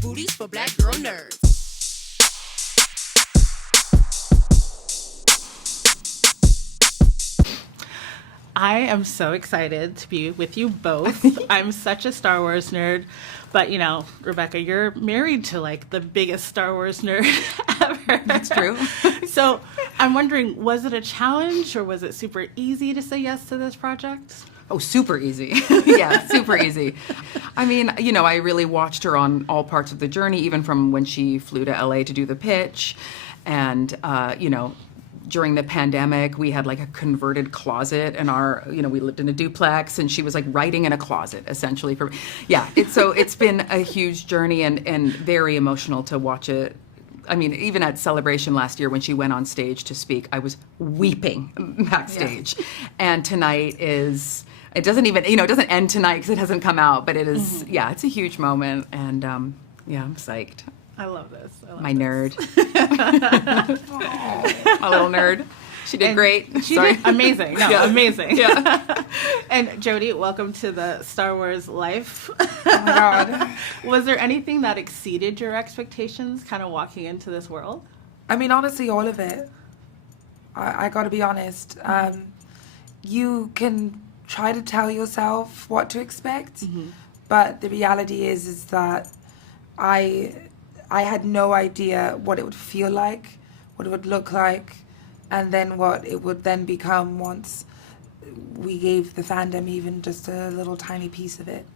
booties for black girl nerds. I am so excited to be with you both. I'm such a Star Wars nerd, but you know, Rebecca, you're married to like the biggest Star Wars nerd ever. That's true. So I'm wondering, was it a challenge or was it super easy to say yes to this project? Oh, super easy. Yeah, super easy. I mean, you know, I really watched her on all parts of the journey, even from when she flew to LA to do the pitch. And, you know, during the pandemic, we had like a converted closet in our, you know, we lived in a duplex and she was like writing in a closet essentially for, yeah. It's been a huge journey and very emotional to watch it. I mean, even at Celebration last year when she went on stage to speak, I was weeping backstage. Yeah. And tonight is, it doesn't even, you know, it doesn't end tonight because it hasn't come out, but it is, yeah, it's a huge moment. And yeah, I'm psyched. I love this. My nerd. My little nerd. She did great. She did amazing. No, yeah. Amazing. Yeah. And Jodie, welcome to the Star Wars life. Oh my God. Was there anything that exceeded your expectations kind of walking into this world? I mean, honestly, all of it. I got to be honest. You can try to tell yourself what to expect, but the reality is that I had no idea what it would feel like, what it would look like, and then what it would then become once we gave the fandom even just a little tiny piece of it.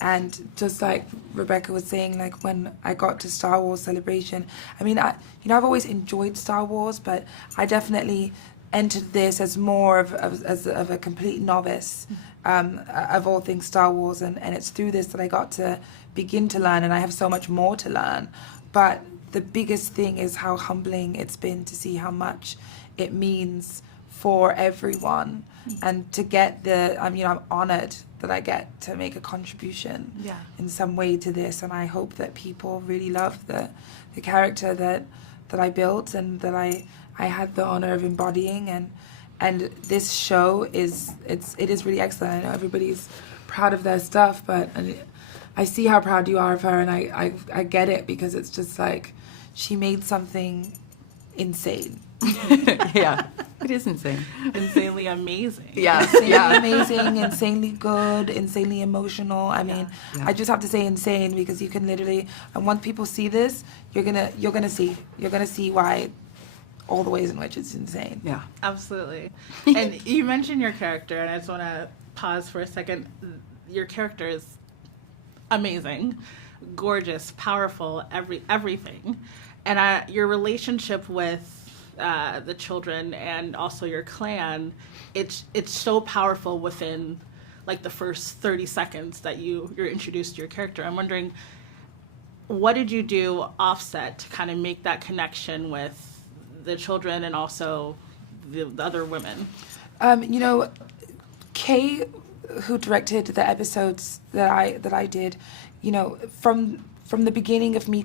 And just like Rebecca was saying, like when I got to Star Wars Celebration, I mean, I've always enjoyed Star Wars, but I definitely entered this as more of a complete novice of all things Star Wars, and it's through this that I got to begin to learn, and I have so much more to learn. But the biggest thing is how humbling it's been to see how much it means for everyone, and to get I'm honored that I get to make a contribution in some way to this, and I hope that people really love the character that I built and that I had the honor of embodying, and this show it is really excellent. I know everybody's proud of their stuff, but I see how proud you are of her, and I get it, because it's just like she made something insane. Yeah, it is insane. Insanely amazing. Yeah, insanely amazing, insanely good, insanely emotional. I mean, I just have to say insane, because you can literally, and once people see this, you're gonna see why, all the ways in which it's insane. Yeah, absolutely. And you mentioned your character, and I just want to pause for a second. Your character is amazing, gorgeous, powerful, everything, and your relationship with the children and also your clan, it's so powerful within like the first 30 seconds that you're introduced to your character. I'm wondering, what did you do offset to kind of make that connection with the children and also the other women? You know, Kay, who directed the episodes that I did, you know, from the beginning of me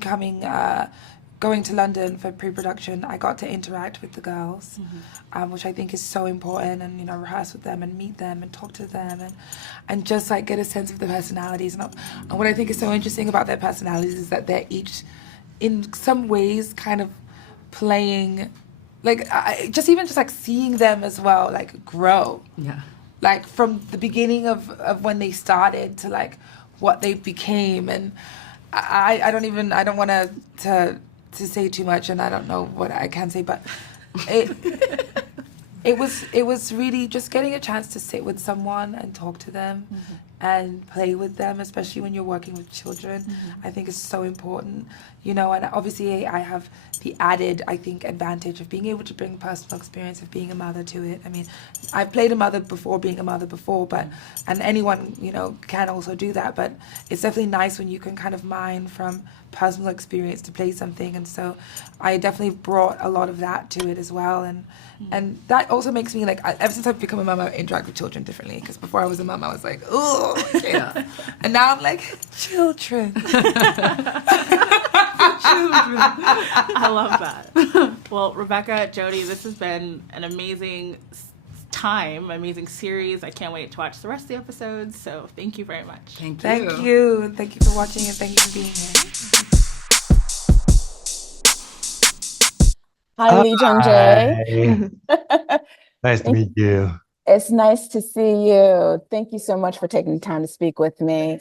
going to London for pre-production, I got to interact with the girls, which I think is so important, and, you know, rehearse with them and meet them and talk to them and just like get a sense of the personalities. And what I think is so interesting about their personalities is that they're each, in some ways, kind of playing, like, just like seeing them as well, like, grow. Yeah. Like, from the beginning of when they started to, like, what they became. And I don't want to say too much, and I don't know what I can say, but it was really just getting a chance to sit with someone and talk to them and play with them, especially when you're working with children. I think is so important, you know. And obviously I have the added, I think, advantage of being able to bring personal experience of being a mother to it. I mean, I've played a mother before, being a mother before, but, and anyone, you know, can also do that, but it's definitely nice when you can kind of mine from personal experience to play something. And so I definitely brought a lot of that to it as well, and that also makes me, like, ever since I've become a mum, I interact with children differently, because before I was a mum I was like, oh, yeah. And now I'm like, children. I love that. Well, Rebecca, Jodie, this has been an amazing amazing series. I can't wait to watch the rest of the episodes, so thank you very much. Thank you. Thank you for watching, and thank you for being here. Hi, Lee Jung-Jae. Hi, nice to Thank- meet you. It's nice to see you. Thank you so much for taking the time to speak with me.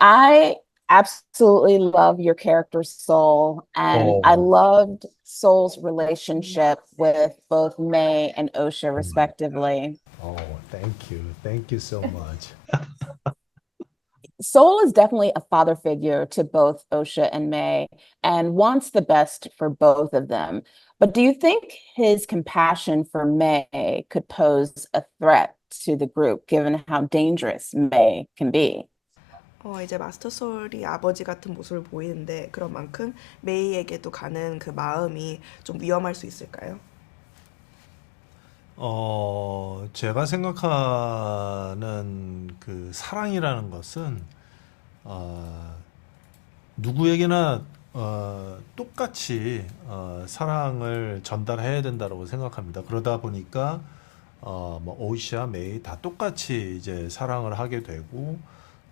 I absolutely love your character Soul, and I Oh, loved Soul's relationship with both May and Osha, respectively. oh, thank you. Thank you so much. Soul is definitely a father figure to both Osha and May and wants the best for both of them. But do you think his compassion for May could pose a threat to the group, given how dangerous May can be? 이제 마스터 소울이 아버지 같은 모습을 보이는데 그런 만큼 메이에게도 가는 그 마음이 좀 위험할 수 있을까요? 제가 생각하는 그 사랑이라는 것은 누구에게나 똑같이 사랑을 전달해야 된다고 생각합니다. 그러다 보니까 뭐 오이시아, 메이 다 똑같이 이제 사랑을 하게 되고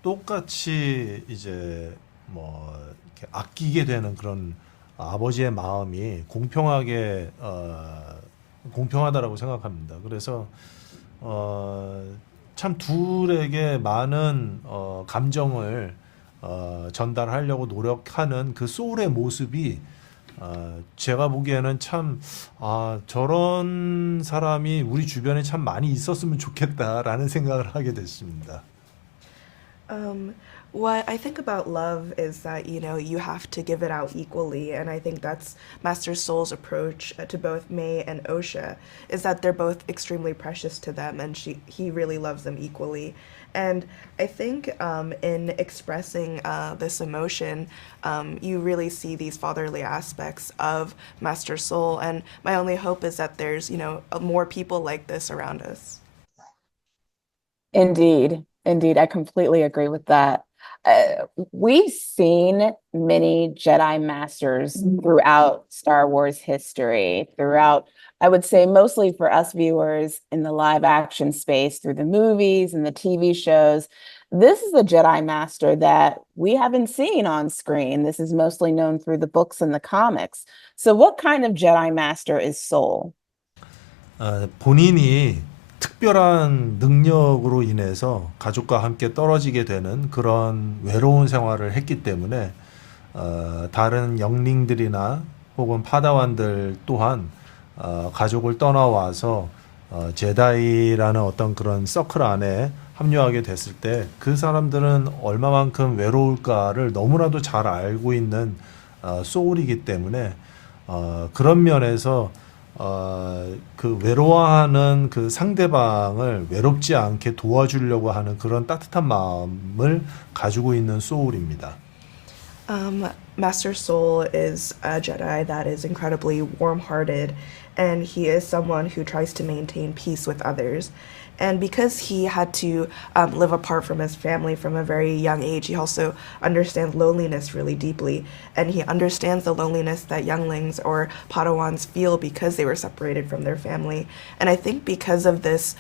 똑같이 이제 뭐 이렇게 아끼게 되는 그런 아버지의 마음이 공평하다라고 생각합니다. 그래서 참 둘에게 많은 감정을 전달하려고 노력하는 그 소울의 모습이 제가 보기에는 참 저런 사람이 우리 주변에 참 많이 있었으면 좋겠다라는 생각을 하게 됐습니다. What I think about love is that, you have to give it out equally. And I think that's Master Soul's approach to both May and Osha, is that they're both extremely precious to them and he really loves them equally. And I think in expressing this emotion, you really see these fatherly aspects of Master Soul. And my only hope is that there's, more people like this around us. Indeed, indeed, I completely agree with that. We've seen many Jedi Masters throughout Star Wars history, I would say mostly for us viewers in the live action space through the movies and the TV shows. This is a Jedi Master that we haven't seen on screen. This is mostly known through the books and the comics. So what kind of Jedi Master is Soul? 본인이 특별한 능력으로 인해서 가족과 함께 떨어지게 되는 그런 외로운 생활을 했기 때문에 다른 영링들이나 혹은 파다완들 또한 가족을 떠나와서 제다이라는 어떤 그런 서클 안에 합류하게 됐을 때 그 사람들은 얼마만큼 외로울까를 너무나도 잘 알고 있는 소울이기 때문에 그런 면에서 그 외로워하는 그 상대방을 외롭지 않게 도와주려고 하는 그런 따뜻한 마음을 가지고 있는 소울입니다. Master Soul is a Jedi that is incredibly warm-hearted, and he is someone who tries to maintain peace with others. And because he had to live apart from his family from a very young age, he also understands loneliness really deeply. And he understands the loneliness that younglings or Padawans feel because they were separated from their family. And I think because of this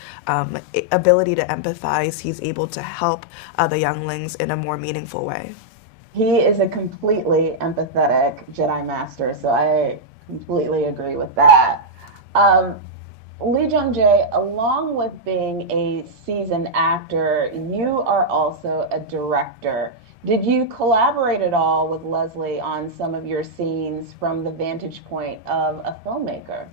ability to empathize, he's able to help the younglings in a more meaningful way. He is a completely empathetic Jedi Master, so I completely agree with that. Lee Jung-Jae, along with being a seasoned actor, you are also a director. Did you collaborate at all with Leslye on some of your scenes from the vantage point of a filmmaker?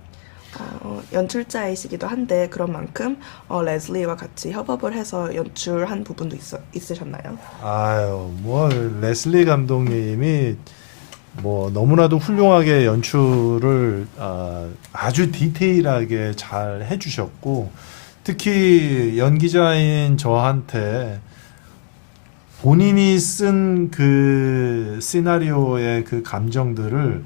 연출자이시기도 한데 그런 만큼 레슬리와 같이 협업을 해서 연출한 부분도 있으셨나요? 뭐 레슬리 감독님이 뭐 너무나도 훌륭하게 연출을 아주 디테일하게 잘 해주셨고 특히 연기자인 저한테 본인이 쓴 그 시나리오의 그 감정들을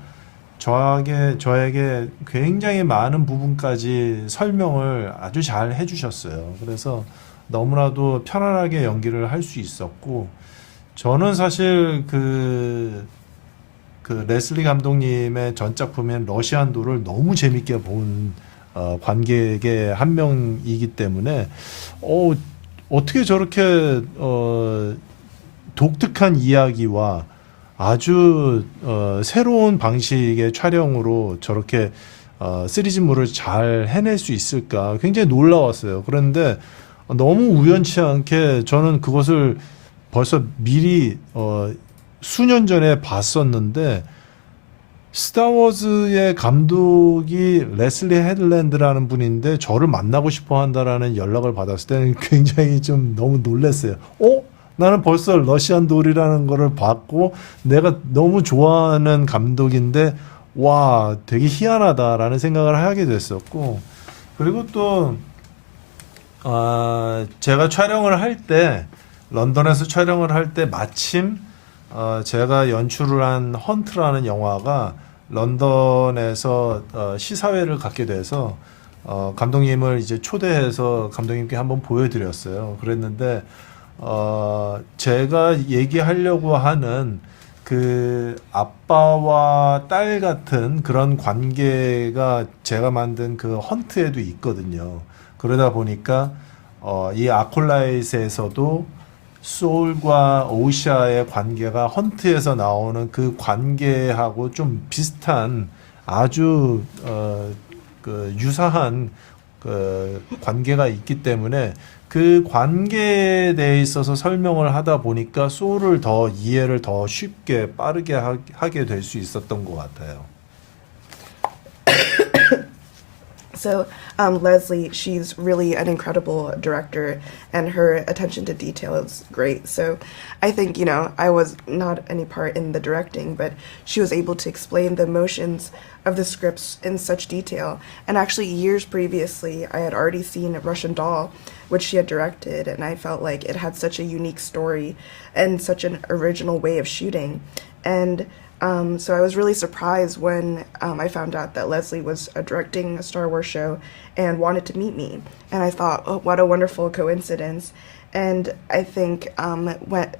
저에게 굉장히 많은 부분까지 설명을 아주 잘 해주셨어요. 그래서 너무나도 편안하게 연기를 할 수 있었고 저는 사실 그 레슬리 감독님의 전 작품인 러시안도를 너무 재밌게 본 관객의 한 명이기 때문에 어떻게 저렇게 독특한 이야기와 아주 새로운 방식의 촬영으로 저렇게 시리즈물을 잘 해낼 수 있을까 굉장히 놀라웠어요. 그런데 너무 우연치 않게 저는 그것을 벌써 미리 수년 전에 봤었는데 스타워즈의 감독이 레슬리 헤들랜드라는 분인데 저를 만나고 싶어 한다라는 연락을 받았을 때는 굉장히 좀 너무 놀랐어요. 나는 벌써 러시안 돌이라는 거를 봤고 내가 너무 좋아하는 감독인데 와 되게 희한하다라는 생각을 하게 됐었고 그리고 또 제가 촬영을 할 때 런던에서 촬영을 할 때 마침 제가 연출을 한 헌트라는 영화가 런던에서 시사회를 갖게 돼서 감독님을 이제 초대해서 감독님께 한번 보여드렸어요. 그랬는데 제가 얘기하려고 하는 그 아빠와 딸 같은 그런 관계가 제가 만든 그 헌트에도 있거든요. 그러다 보니까 이 아콜라이트에서도 소울과 오샤의 관계가 헌트에서 나오는 그 관계하고 좀 비슷한 아주 그 유사한 그 관계가 있기 때문에 그 관계에 대해 있어서 설명을 하다 보니까 소울을 더 이해를 더 쉽게 빠르게 하게 될 수 있었던 것 같아요. So, Leslye, she's really an incredible director, and her attention to detail is great. So, I think, I was not any part in the directing, but she was able to explain the emotions of the scripts in such detail. And actually, years previously, I had already seen Russian Doll, which she had directed, and I felt like it had such a unique story and such an original way of shooting. And so I was really surprised when I found out that Leslye was directing a Star Wars show and wanted to meet me. And I thought, oh, what a wonderful coincidence. And I think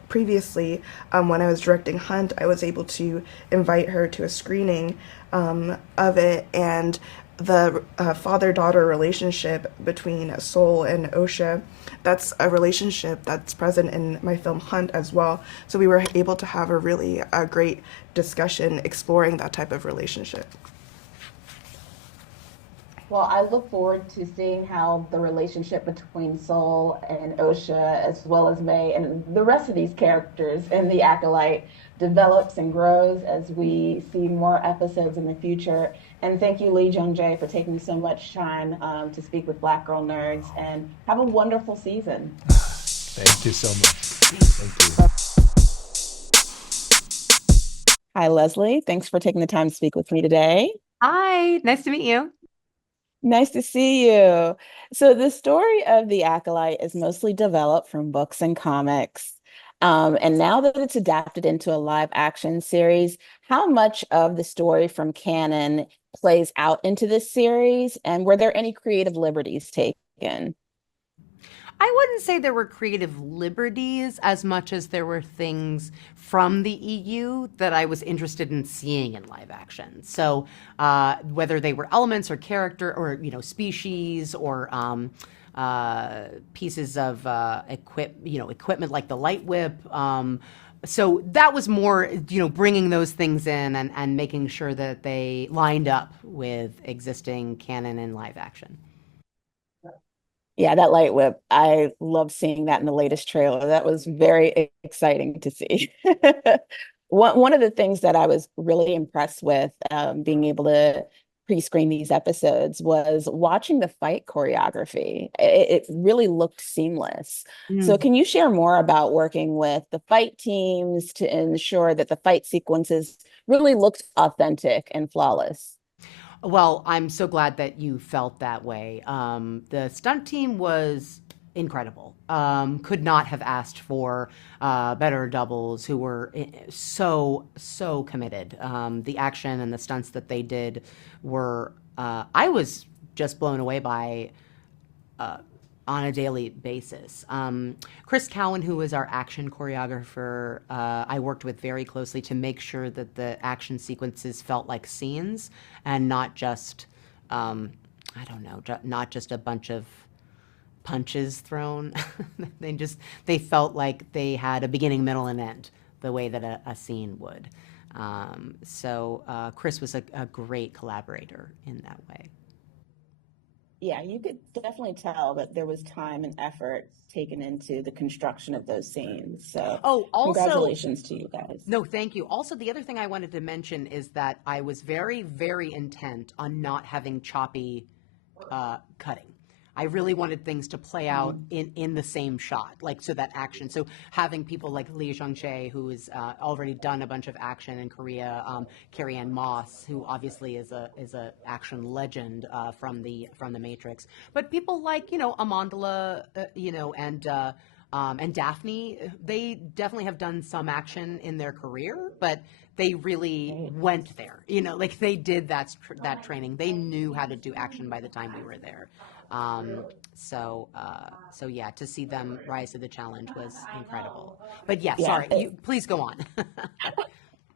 previously, when I was directing Hunt, I was able to invite her to a screening of it, and the father-daughter relationship between Soul and Osha, that's a relationship that's present in my film Hunt as well. So we were able to have a really great discussion exploring that type of relationship. Well, I look forward to seeing how the relationship between Soul and Osha, as well as May and the rest of these characters in The Acolyte, develops and grows as we see more episodes in the future. And thank you, Lee Jung-Jae, for taking so much time to speak with Black Girl Nerds, and have a wonderful season. Thank you so much. Thank you. Hi, Leslye. Thanks for taking the time to speak with me today. Hi, nice to meet you. Nice to see you. So the story of The Acolyte is mostly developed from books and comics. And now that it's adapted into a live action series, how much of the story from canon plays out into this series? And were there any creative liberties taken? I wouldn't say there were creative liberties as much as there were things from the EU that I was interested in seeing in live action. So whether they were elements or character or species or pieces of equipment like the light whip. So that was more bringing those things in and making sure that they lined up with existing canon and live action. Yeah, that light whip. I love seeing that in the latest trailer. That was very exciting to see. One of the things that I was really impressed with being able to pre-screen these episodes was watching the fight choreography. It really looked seamless. So can you share more about working with the fight teams to ensure that the fight sequences really looked authentic and flawless? Well, I'm so glad that you felt that way. The stunt team was incredible. Could not have asked for better doubles who were so committed. The action and the stunts that they did were, I was just blown away by on a daily basis. Chris Cowan, who is our action choreographer, I worked with very closely to make sure that the action sequences felt like scenes and not just, not just a bunch of punches thrown. They felt like they had a beginning, middle, and end. the way that a scene would. So Chris was a great collaborator in that way. Yeah, you could definitely tell that there was time and effort taken into the construction of those scenes. So, congratulations to you guys. No, thank you. Also, the other thing I wanted to mention is that I was very, very intent on not having choppy cutting. I really wanted things to play out in the same shot, like so that action. So having people like Jung-Jae, who has already done a bunch of action in Korea, Carrie-Anne Moss, who obviously is a action legend from the Matrix, but people like Amandla, and Dafne, they definitely have done some action in their career, but they really went there. Like they did that training. They knew how to do action by the time we were there. So yeah, to see them rise to the challenge was incredible. But yeah, sorry, please go on.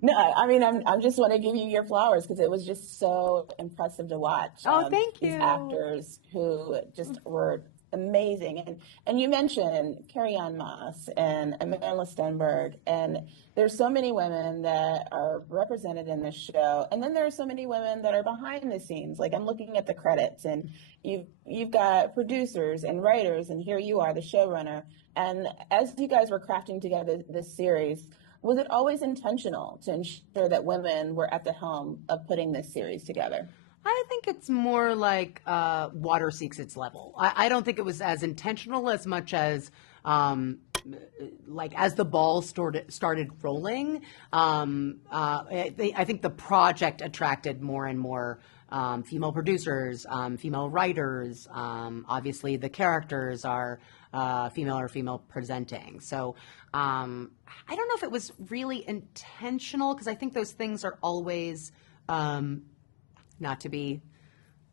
No, I mean, I'm just want to give you your flowers because it was just so impressive to watch. Oh, thank you. These actors who just were amazing. And you mentioned Carrie-Anne Moss and Amanda Stenberg, and there's so many women that are represented in this show. And then there are so many women that are behind the scenes. Like I'm looking at the credits, and you've got producers and writers, and here you are, the showrunner. And as you guys were crafting together this series, was it always intentional to ensure that women were at the helm of putting this series together? I think it's more like water seeks its level. I don't think it was as intentional as much as like as the ball started rolling. I think the project attracted more and more female producers, female writers. Obviously, the characters are female or female presenting. So I don't know if it was really intentional because I think those things are always. Not to be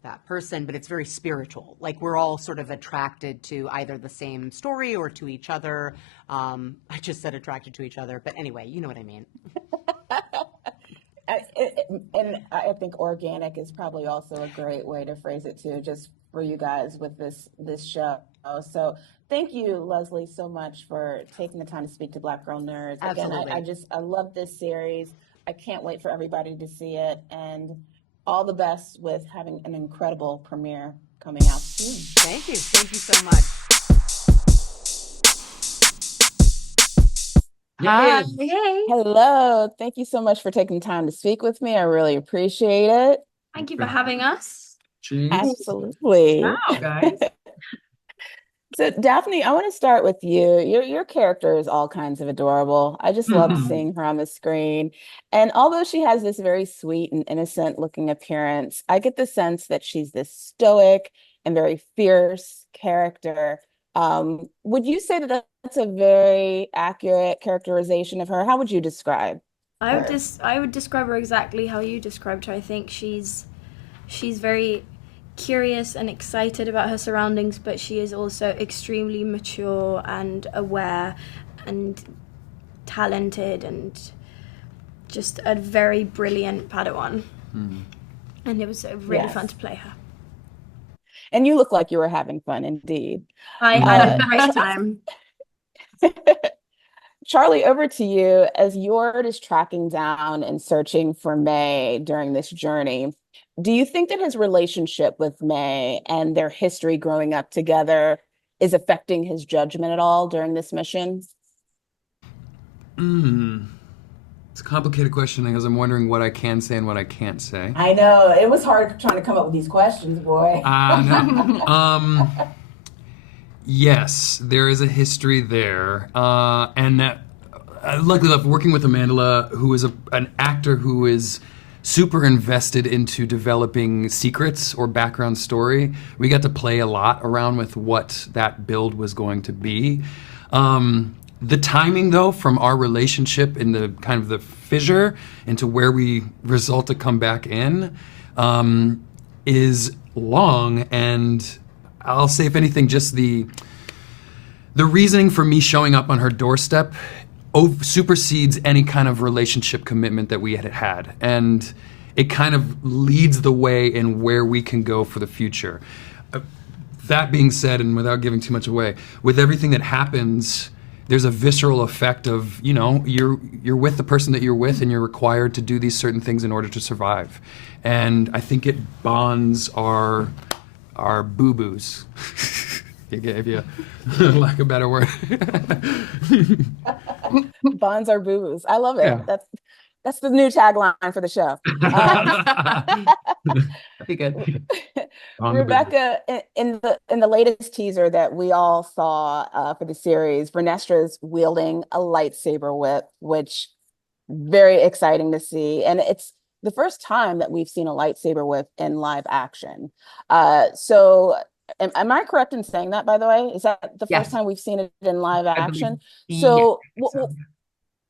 that person, but it's very spiritual. Like we're all sort of attracted to either the same story or to each other. I just said attracted to each other, but anyway, you know what I mean. And I think organic is probably also a great way to phrase it too, just for you guys with this show. So thank you, Leslye, so much for taking the time to speak to Black Girl Nerds. Absolutely. Again, I love this series. I can't wait for everybody to see it, and all the best with having an incredible premiere coming out soon. Thank you. Thank you so much. Hi. Hey. Hello. Thank you so much for taking time to speak with me. I really appreciate it. Thank you for having us. Jeez. Absolutely. Wow, guys. So, Dafne, I want to start with you. Your character is all kinds of adorable. I just love seeing her on the screen. And although she has this very sweet and innocent looking appearance, I get the sense that she's this stoic and very fierce character. Would you say that that's a very accurate characterization of her? How would you describe her? I would describe her exactly how you described her. I think she's very curious and excited about her surroundings, but she is also extremely mature and aware and talented and just a very brilliant Padawan. And it was really fun to play her. And you look like you were having fun indeed. I had a great time. Charlie, over to you. As Yord is tracking down and searching for May during this journey, do you think that his relationship with May and their history growing up together is affecting his judgment at all during this mission? It's a complicated question because I'm wondering what I can say and what I can't say. I know. It was hard trying to come up with these questions, boy. Yes, there is a history there. And that, luckily enough, working with Amanda, who is an actor who is super invested into developing secrets or background story, we got to play a lot around with what that build was going to be. The timing, though, from our relationship in the kind of the fissure into where we result to come back in is long, and I'll say, if anything, just the reasoning for me showing up on her doorstep supersedes any kind of relationship commitment that we had. And it kind of leads the way in where we can go for the future. That being said, and without giving too much away, with everything that happens, there's a visceral effect of, you're with the person that you're with, and you're required to do these certain things in order to survive. And I think it bonds our boo-boos. If you lack a better word. Bonds are boo-boos. I love it. Yeah. That's the new tagline for the show. Be good. Rebecca, in the latest teaser that we all saw for the series, Vernestra's wielding a lightsaber whip, which very exciting to see. And it's the first time that we've seen a lightsaber whip in live action. So am I correct in saying that, by the way? Is that the Yes. first time we've seen it in live I action? believe- So, yes, I think so.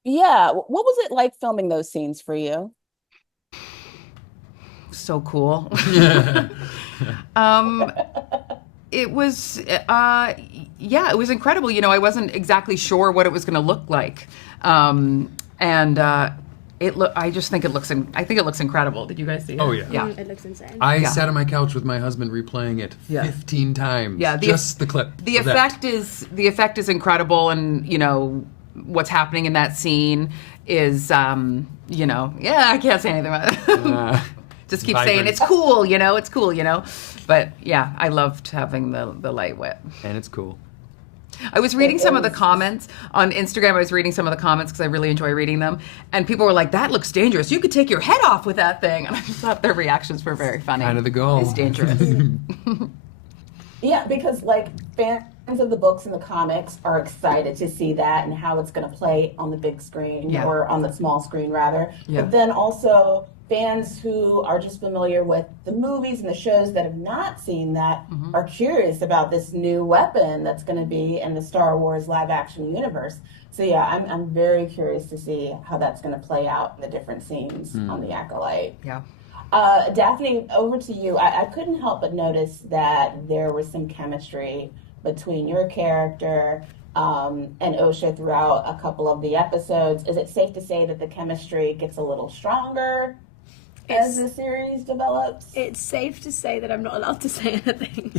yeah, what was it like filming those scenes for you? So cool. It was, it was incredible. I wasn't exactly sure what it was going to look like. I just think it looks incredible. Did you guys see it? Oh, yeah. Yeah. It looks insane. I sat on my couch with my husband replaying it 15 times. Yeah, just the clip. The of that. effect is incredible, and what's happening in that scene is I can't say anything about it. Just keep saying Vibrant. it's cool, it's cool, But yeah, I loved having the light whip. And it's cool. I was reading some of the comments on Instagram. I was reading some of the comments because I really enjoy reading them. And people were like, that looks dangerous. You could take your head off with that thing. And I just thought their reactions were very funny. Kind of the goal. It's dangerous. Yeah, because fans of the books and the comics are excited to see that and how it's going to play on the big screen or on the small screen rather. Yeah. But then also fans who are just familiar with the movies and the shows that have not seen that are curious about this new weapon that's going to be in the Star Wars live action universe. So yeah, I'm very curious to see how that's going to play out in the different scenes on the Acolyte. Yeah. Daphne, over to you. I couldn't help but notice that there was some chemistry between your character and Osha throughout a couple of the episodes. Is it safe to say that the chemistry gets a little stronger as the series develops? It's safe to say that I'm not allowed to say anything.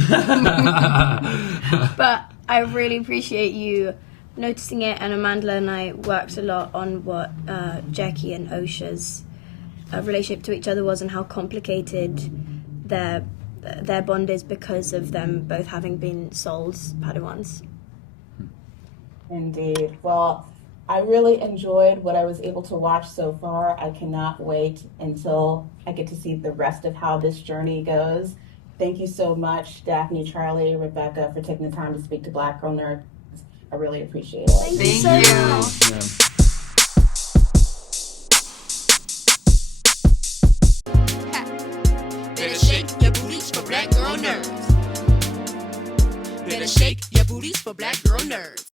But I really appreciate you noticing it, and Amanda and I worked a lot on what Jackie and Osha's relationship to each other was and how complicated their bond is because of them both having been Soul's Padawans. Indeed. Well, I really enjoyed what I was able to watch so far. I cannot wait until I get to see the rest of how this journey goes. Thank you so much, Daphne, Charlie, Rebecca, for taking the time to speak to Black Girl Nerds. I really appreciate it. Thank you so much. Yeah. Better shake your booties for Black Girl Nerds. Better shake your booties for Black Girl Nerds.